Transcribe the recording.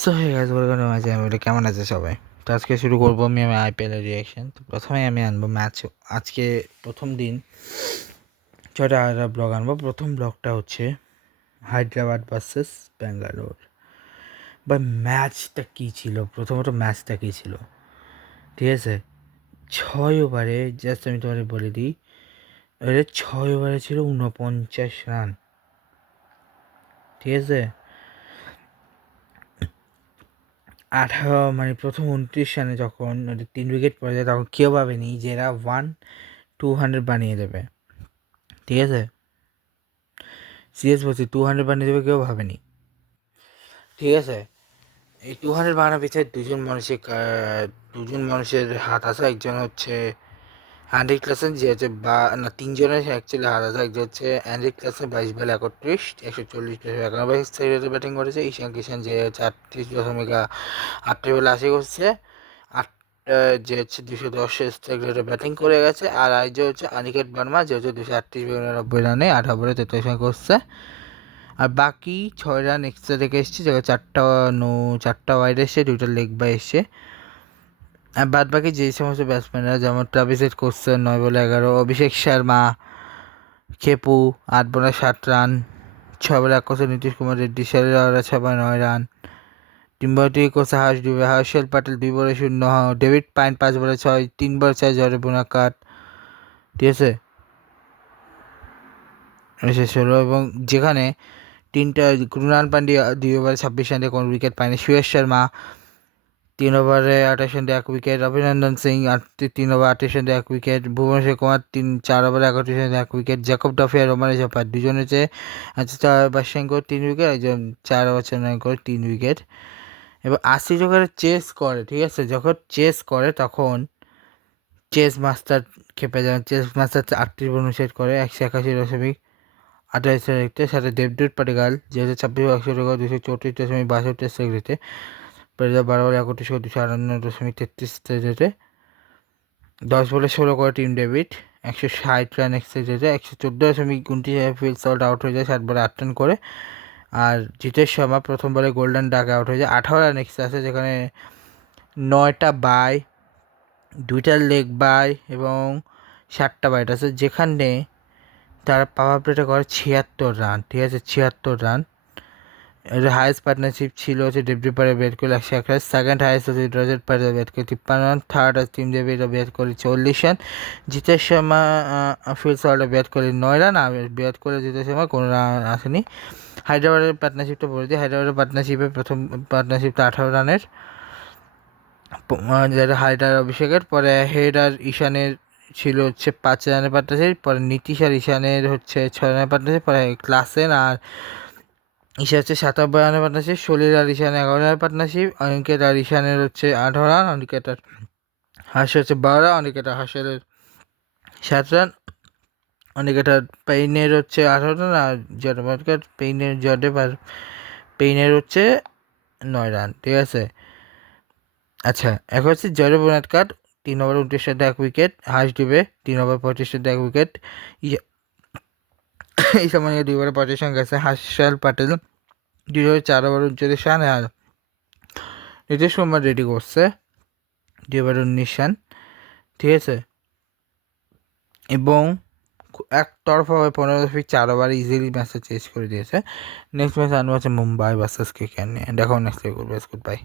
So hey guys, welcome to my channel. কেমন আছে সবাই? তো আজকে শুরু করবো আমি আইপিএল এর রিয়াকশন। তো প্রথমেই আমি আনবো ম্যাচ। আজকে প্রথম দিন 6টা আলাদা ব্লগ আনবো। প্রথম ব্লগটা হচ্ছে হায়দ্রাবাদ ভার্সেস ব্যাঙ্গালোর। বা ম্যাচটা কী ছিল, প্রথমত ম্যাচটা কী ছিল, ঠিক আছে? 6 ওভারে, জাস্ট আমি তোমাদের বলে দিই, 6 ওভারে ছিল 49 রান, ঠিক আছে? 18 প্রথম 29 রানে যখন 3 উইকেট পড়ে যায়, তখন কেউ ভাবেনি যে এরা 200 বানিয়ে দেবে, ঠিক আছে? সিরিয়াস বলছি, 200 বানিয়ে দেবে কেউ ভাবেনি, ঠিক আছে? এই 200 বানানোর পিছনে দুজন মানুষের হাত আছে। একজন হচ্ছে হ্যান্ড্রিক ক্লাসেন, যে হচ্ছে বা না, তিনজনের অ্যাকচুয়ালি হাত আছে। একজন হচ্ছে হ্যান্ড্রিক ক্লাসেন, 22 বলে 31, 140 91 সাইডে ব্যাটিং করেছে। ঈশান কিষান, যে হচ্ছে 38.8 বলে 80 করছে। আট যে হচ্ছে 210 স্ট্রাইক রেটে ব্যাটিং করে গেছে। আর যে হচ্ছে অনিকেত বার্মা, যে হচ্ছে 238 বলে 90 রানে 8 ওভারে 43 রান করছে। আর বাকি 6 রান এক্সট্রা রেখে এসছে, যেখানে চারটা ওয়াইড এসছে, 2টা লেগ বাই এসছে। আর বাদ বাকি যেই সমস্ত ব্যাটসম্যানরা, যেমন ট্রাভিস হেড করছে 9 বলে 11, অভিষেক শর্মা, খেপু 8 বলে 7 রান, 6 বলে 1 করছে নীতিশ কুমার রেড্ডি, শেরেরা 6 বলে 9 রান, টিম্বারটি করছে হার্ষ ডুবে, হর্ষেল প্যাটেল 2 বলে 0, ডেভিড পাইন 5 বলে 6, 3 বলে 6 জরে বুনাকাট, ঠিক আছে? শেষ হলো। এবং যেখানে কুনাল পান্ডিয়া 2 ওভারে 26 রানে কোনো উইকেট পায়নি। সুয়েশ শর্মা 3 ওভারে 28 রানে 1 উইকেট, অভিনন্দন সিং 3 ওভার 28 রানে 1 উইকেট, ভুবনেশ্বর কুমার 4 ওভারে 31 রানে 1 উইকেট, জ্যাকব ডফি আর রোমানে জাপার দুজন হচ্ছে বাদশাহ করে 3 উইকেট, একজন 4 ওভার 4 রান করে 3 উইকেট। এবার 80 যখন চেস করে, ঠিক আছে, যখন চেস করে তখন চেস মাস্টার খেপে যান। চেস মাস্টার 38 রান সেট করে 181.28 রেখে, সাথে দেবদূত পাটিকাল, যে হচ্ছে 26 একশো 234.62 রেখে, 12 বলে 31 258.33 রেটে, 10 বলে 16 করে টিম ডেভিড, 160 রান এক্সেস রেটে, 114.29 ফিল্ড সল্ট আউট হয়ে যায় 7 বলে 8 রান করে। আর জিতেশ শর্মা প্রথম বলে গোল্ডেন ডাক আউট হয়ে যায়, 18 রান এক্সট্রা আছে, যেখানে 9টা বাই, 2টা লেগ বাই এবং 7টা বাইট আছে, যেখানে তারা পাওয়ার প্লেটা করে 76 রান, ঠিক আছে? 76 রান। এর হায়েস্ট পার্টনারশিপ ছিল হচ্ছে ডেভলিপারে ব্যাট করে 101 রান, সেকেন্ড হায়েস্ট হচ্ছে রজত পারে ব্যাট করে 53 রান, থার্ড আছে টিম ডেভিড ব্যাট করে 40 রান, জিতেশ শর্মা ফিল্ড সল্টে ব্যাট করে 9 রান, আর ব্যাট করে জিতেশ শর্মা কোনো রান আসেনি। হায়দ্রাবাদের পার্টনারশিপটা বলে দিই, হায়দ্রাবাদের পার্টনারশিপে প্রথম পার্টনারশিপটা 18 রানের, যেটা হায়দার অভিষেকের পরে হেড আর ঈশানের ছিল হচ্ছে 5 রানের পার্টনারশিপ, পরে নীতিশ আর ঈশানের হচ্ছে 6 রানের পার্টনারশিপ, পরে ক্লাসেন আর ঈশা হচ্ছে 97 রানের পার্টনারশিপ, সলিল আর ঈশান 11 রানের পার্টনারশিপ, অনিকেত আর ঈশানের হচ্ছে 18 রান, অনিকেত আর হার্ষ হচ্ছে 12 রান, অনিকেত আর হার্ষের 7 রান, অনিকেত আর পেইনের হচ্ছে 18 রান, আর পেইনের হচ্ছে 9 রান, ঠিক আছে? আচ্ছা, এখন হচ্ছে জয় বুনাটকাট 3 ওভার 29 রানে 1 উইকেট, হার্ষ ডুবে 3 ওভার 35 রানে 1 উইকেট, এই সময় 2 ওভারে 35 রান গেছে। হর্ষল প্যাটেল 4 ওভার 39 রান, আর নীতিশ কুমার রেডি করছে 2 ওভার 19 রান, ঠিক আছে? এবং একতরফাভাবে 15.4 ওভার ইজিলি ম্যাচটা চেঞ্জ করে দিয়েছে। নেক্সট ম্যাচ আনবো হচ্ছে মুম্বাই ভার্সেস কেকেআর নিয়ে। দেখো নেক্সট করবে। Good bye.